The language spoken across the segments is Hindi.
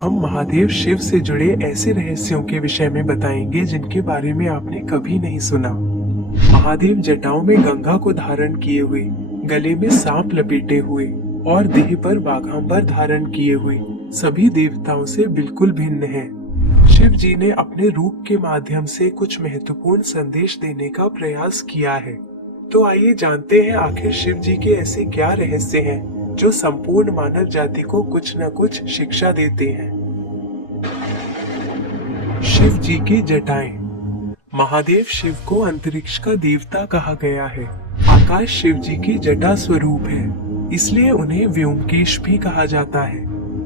हम महादेव शिव से जुड़े ऐसे रहस्यों के विषय में बताएंगे जिनके बारे में आपने कभी नहीं सुना। महादेव जटाओं में गंगा को धारण किए हुए, गले में सांप लपेटे हुए और देह पर बाघांबर धारण किए हुए सभी देवताओं से बिल्कुल भिन्न हैं। शिव जी ने अपने रूप के माध्यम से कुछ महत्वपूर्ण संदेश देने का प्रयास किया है। तो आइए जानते हैं आखिर शिव जी के ऐसे क्या रहस्य हैं जो संपूर्ण मानव जाति को कुछ न कुछ शिक्षा देते हैं। शिव जी की जटाएं। महादेव शिव को अंतरिक्ष का देवता कहा गया है। आकाश शिव जी की जटा स्वरूप है, इसलिए उन्हें व्योमकेश भी कहा जाता है।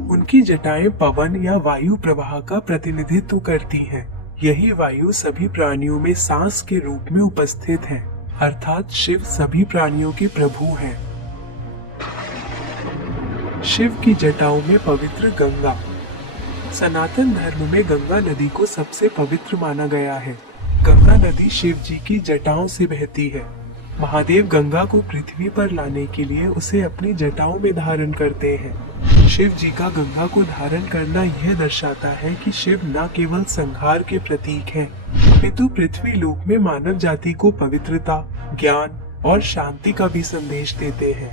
उनकी जटाएं पवन या वायु प्रवाह का प्रतिनिधित्व करती हैं। यही वायु सभी प्राणियों में सांस के रूप में उपस्थित है, अर्थात शिव सभी प्राणियों के प्रभु हैं। शिव की जटाओं में पवित्र गंगा। सनातन धर्म में गंगा नदी को सबसे पवित्र माना गया है। गंगा नदी शिव जी की जटाओं से बहती है। महादेव गंगा को पृथ्वी पर लाने के लिए उसे अपनी जटाओं में धारण करते हैं। शिव जी का गंगा को धारण करना यह दर्शाता है कि शिव न केवल संहार के प्रतीक हैं, अपितु पृथ्वी लोक में मानव जाति को पवित्रता, ज्ञान और शांति का भी संदेश देते हैं।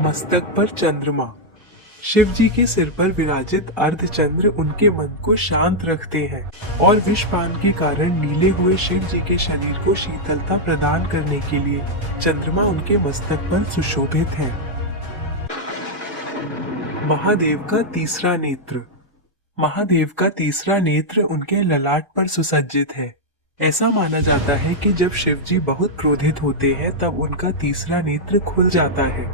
मस्तक पर चंद्रमा। शिव जी के सिर पर विराजित अर्धचंद्र उनके मन को शांत रखते हैं और विषपान के कारण नीले हुए शिव जी के शरीर को शीतलता प्रदान करने के लिए चंद्रमा उनके मस्तक पर सुशोभित है। महादेव का तीसरा नेत्र। महादेव का तीसरा नेत्र उनके ललाट पर सुसज्जित है। ऐसा माना जाता है कि जब शिव जी बहुत क्रोधित होते हैं तब उनका तीसरा नेत्र खुल जाता है।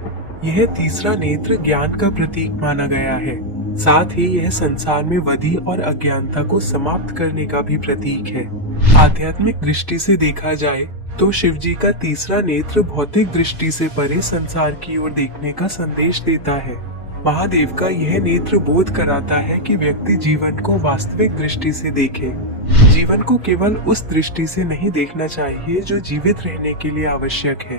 यह तीसरा नेत्र ज्ञान का प्रतीक माना गया है। साथ ही यह संसार में वधी और अज्ञानता को समाप्त करने का भी प्रतीक है। आध्यात्मिक दृष्टि से देखा जाए तो शिव जी का तीसरा नेत्र भौतिक दृष्टि से परे संसार की ओर देखने का संदेश देता है। महादेव का यह नेत्र बोध कराता है कि व्यक्ति जीवन को वास्तविक दृष्टि से देखे। जीवन को केवल उस दृष्टि से नहीं देखना चाहिए जो जीवित रहने के लिए आवश्यक है,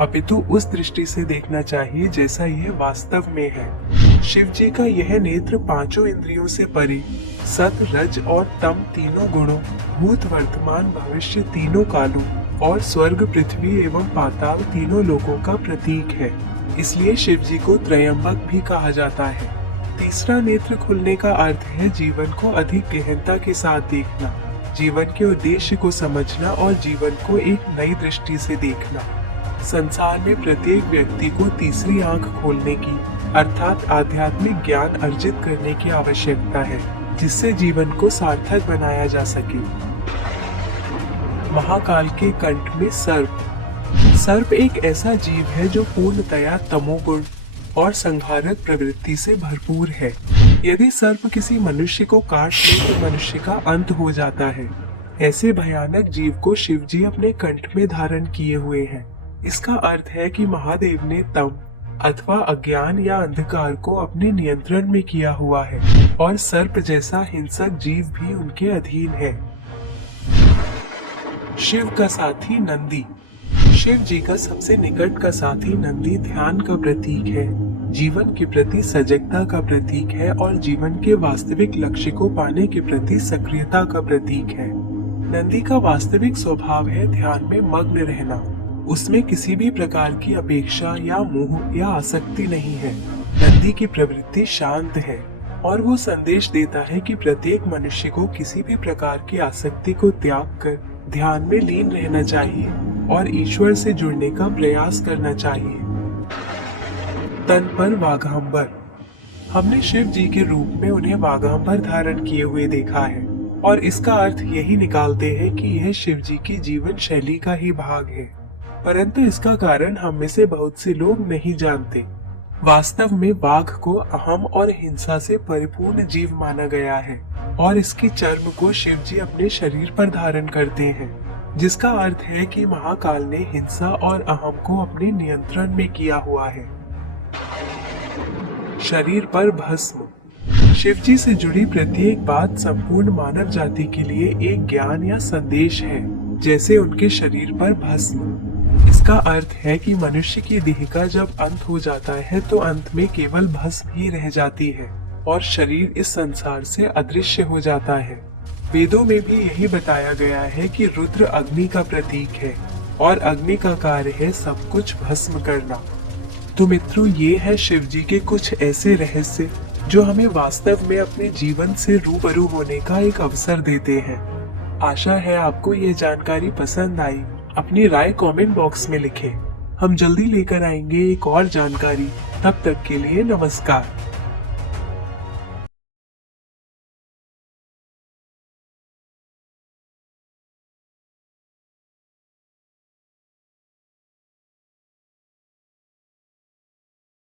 अपितु उस दृष्टि से देखना चाहिए जैसा यह वास्तव में है। शिव जी का यह नेत्र पांचों इंद्रियों से परे सत, रज और तम तीनों गुणों, भूत, वर्तमान, भविष्य तीनों कालों और स्वर्ग, पृथ्वी एवं पाताल तीनों लोकों का प्रतीक है। इसलिए शिव जी को त्रयंबक भी कहा जाता है। तीसरा नेत्र खुलने का अर्थ है जीवन को अधिक गहनता के साथ देखना, जीवन के उद्देश्य को समझना और जीवन को एक नई दृष्टि से देखना। संसार में प्रत्येक व्यक्ति को तीसरी आंख खोलने की अर्थात आध्यात्मिक ज्ञान अर्जित करने की आवश्यकता है, जिससे जीवन को सार्थक बनाया जा सके। महाकाल के कंठ में सर्प। सर्प एक ऐसा जीव है जो पूर्णतया तमोगुण और संहारक प्रवृत्ति से भरपूर है। यदि सर्प किसी मनुष्य को काट ले तो मनुष्य का अंत हो जाता है। ऐसे भयानक जीव को शिव जी अपने कंठ में धारण किए हुए हैं। इसका अर्थ है कि महादेव ने तम अथवा अज्ञान या अंधकार को अपने नियंत्रण में किया हुआ है और सर्प जैसा हिंसक जीव भी उनके अधीन है। शिव का साथी नंदी। शिव जी का सबसे निकट का साथी नंदी ध्यान का प्रतीक है, जीवन के प्रति सजगता का प्रतीक है और जीवन के वास्तविक लक्ष्य को पाने के प्रति सक्रियता का प्रतीक है। नंदी का वास्तविक स्वभाव है ध्यान में मग्न रहना। उसमें किसी भी प्रकार की अपेक्षा या मोह या आसक्ति नहीं है। नंदी की प्रवृत्ति शांत है और वो संदेश देता है कि प्रत्येक मनुष्य को किसी भी प्रकार की आसक्ति को त्याग कर ध्यान में लीन रहना चाहिए और ईश्वर से जुड़ने का प्रयास करना चाहिए। तन पर वाघांबर। हमने शिव जी के रूप में उन्हें वाघांबर धारण किए हुए देखा है और इसका अर्थ यही निकालते हैं कि यह शिव जी की जीवन शैली का ही भाग है, परंतु इसका कारण हम में से बहुत से लोग नहीं जानते। वास्तव में बाघ को अहम और हिंसा से परिपूर्ण जीव माना गया है और इसकी चर्म को शिव जी अपने शरीर पर धारण करते हैं, जिसका अर्थ है कि महाकाल ने हिंसा और अहम को अपने नियंत्रण में किया हुआ है। शरीर पर भस्म। शिव जी से जुड़ी प्रत्येक बात संपूर्ण मानव जाति के लिए एक ज्ञान या संदेश है। जैसे उनके शरीर पर भस्म, इसका अर्थ है कि मनुष्य की देह का जब अंत हो जाता है तो अंत में केवल भस्म ही रह जाती है और शरीर इस संसार से अदृश्य हो जाता है। वेदों में भी यही बताया गया है कि रुद्र अग्नि का प्रतीक है और अग्नि का कार्य है सब कुछ भस्म करना। तो मित्रों, ये है शिव जी के कुछ ऐसे रहस्य जो हमें वास्तव में अपने जीवन से रूबरू होने का एक अवसर देते हैं। आशा है आपको ये जानकारी पसंद आई। अपनी राय कमेंट बॉक्स में लिखें। हम जल्दी लेकर आएंगे एक और जानकारी। तब तक के लिए नमस्कार।